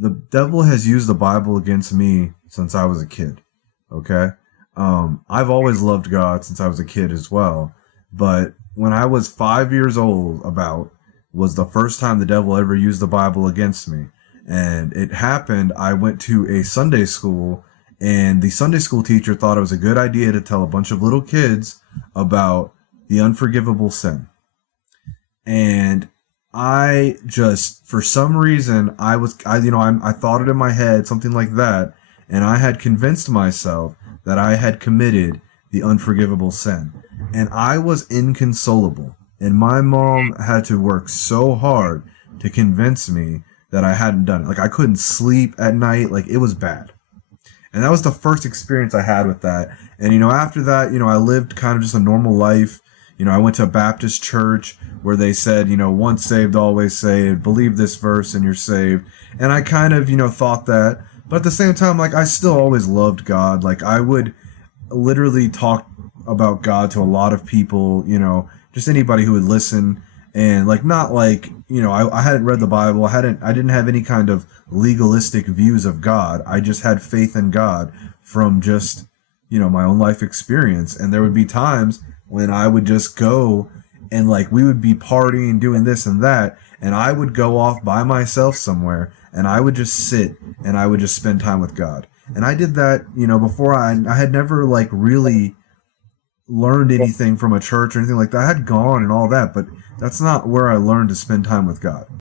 the devil has used the Bible against me since I was a kid. Okay? I've always loved God since I was a kid as well. But when I was 5 years old, about, was the first time the devil ever used the Bible against me. And it happened, I went to a Sunday school, and the Sunday school teacher thought it was a good idea to tell a bunch of little kids about the unforgivable sin. And I just, for some reason, I thought it in my head, something like that, and I had convinced myself that I had committed the unforgivable sin. And I was inconsolable. And my mom had to work so hard to convince me that I hadn't done it. Like, I couldn't sleep at night. Like, it was bad. And that was the first experience I had with that. And, after that, I lived kind of just a normal life. I went to a Baptist church where they said, once saved, always saved. Believe this verse and you're saved. And I kind of, thought that. But at the same time, like, I still always loved God. Like, I would literally talk about God to a lot of people, just anybody who would listen. And like, not like, I hadn't read the Bible. I didn't have any kind of legalistic views of God. I just had faith in God from just, my own life experience. And there would be times when I would just go and like, we would be partying, doing this and that. And I would go off by myself somewhere and I would just sit and I would just spend time with God. And I did that, before I had never like really learned anything from a church or anything like that. I had gone and all that, but that's not where I learned to spend time with God.